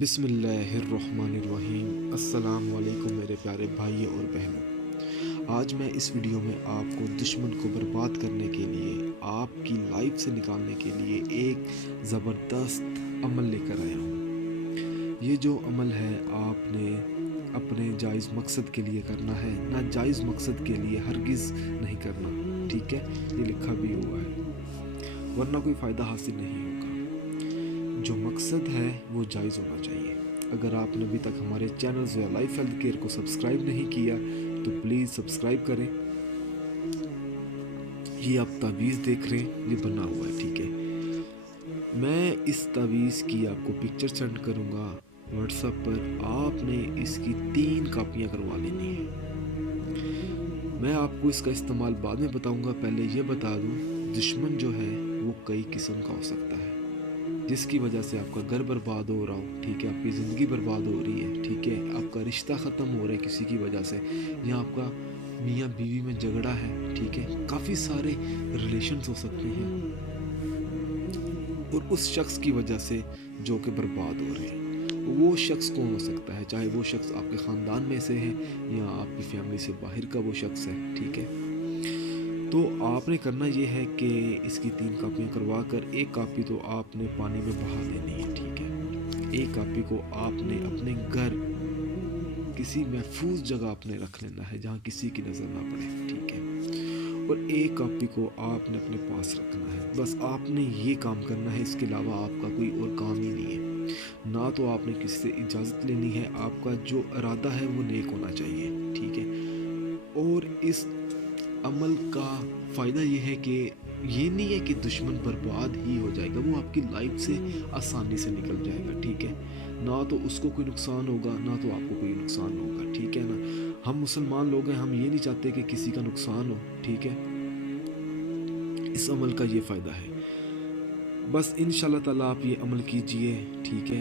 بسم اللہ الرحمن الرحیم۔ السلام علیکم میرے پیارے بھائی اور بہنوں، آج میں اس ویڈیو میں آپ کو دشمن کو برباد کرنے کے لیے، آپ کی لائف سے نکالنے کے لیے ایک زبردست عمل لے کر آیا ہوں۔ یہ جو عمل ہے آپ نے اپنے جائز مقصد کے لیے کرنا ہے، ناجائز مقصد کے لیے ہرگز نہیں کرنا، ٹھیک ہے؟ یہ لکھا بھی ہوا ہے، ورنہ کوئی فائدہ حاصل نہیں ہوگا۔ جو مقصد ہے وہ جائز ہونا چاہیے۔ اگر آپ نے ابھی تک ہمارے چینلز یا لائف ہیلتھ کیئر کو سبسکرائب نہیں کیا تو پلیز سبسکرائب کریں۔ یہ آپ تعویذ دیکھ رہے ہیں، یہ بنا ہوا ہے، ٹھیک ہے؟ میں اس تعویذ کی آپ کو پکچر سینڈ کروں گا واٹس ایپ پر۔ آپ نے اس کی 3 کاپیاں کروا لینی ہیں۔ میں آپ کو اس کا استعمال بعد میں بتاؤں گا، پہلے یہ بتا دوں، دشمن جو ہے وہ کئی قسم کا ہو سکتا ہے، جس کی وجہ سے آپ کا گھر برباد ہو رہا ہو، ٹھیک ہے؟ آپ کی زندگی برباد ہو رہی ہے، ٹھیک ہے؟ آپ کا رشتہ ختم ہو رہا ہے کسی کی وجہ سے، یا آپ کا میاں بیوی میں جھگڑا ہے، ٹھیک ہے؟ کافی سارے ریلیشنز ہو سکتے ہیں، اور اس شخص کی وجہ سے جو کہ برباد ہو رہے ہیں۔ وہ شخص کون ہو سکتا ہے؟ چاہے وہ شخص آپ کے خاندان میں سے ہے یا آپ کی فیملی سے باہر کا وہ شخص ہے، ٹھیک ہے؟ تو آپ نے کرنا یہ ہے کہ اس کی 3 کاپیاں کروا کر، ایک کاپی تو آپ نے پانی میں بہا دینی ہے، ٹھیک ہے؟ ایک کاپی کو آپ نے اپنے گھر کسی محفوظ جگہ آپ نے رکھ لینا ہے جہاں کسی کی نظر نہ پڑے، ٹھیک ہے؟ اور ایک کاپی کو آپ نے اپنے پاس رکھنا ہے۔ بس آپ نے یہ کام کرنا ہے، اس کے علاوہ آپ کا کوئی اور کام ہی نہیں ہے۔ نہ تو آپ نے کسی سے اجازت لینی ہے، آپ کا جو ارادہ ہے وہ نیک ہونا چاہیے، ٹھیک ہے؟ اور اس عمل کا فائدہ یہ ہے کہ یہ نہیں ہے کہ دشمن برباد ہی ہو جائے گا، وہ آپ کی لائف سے آسانی سے نکل جائے گا، ٹھیک ہے؟ نہ تو اس کو کوئی نقصان ہوگا، نہ تو آپ کو کوئی نقصان ہوگا، ٹھیک ہے نا؟ ہم مسلمان لوگ ہیں، ہم یہ نہیں چاہتے کہ کسی کا نقصان ہو، ٹھیک ہے؟ اس عمل کا یہ فائدہ ہے۔ بس انشاءاللہ تعالیٰ آپ یہ عمل کیجئے، ٹھیک ہے؟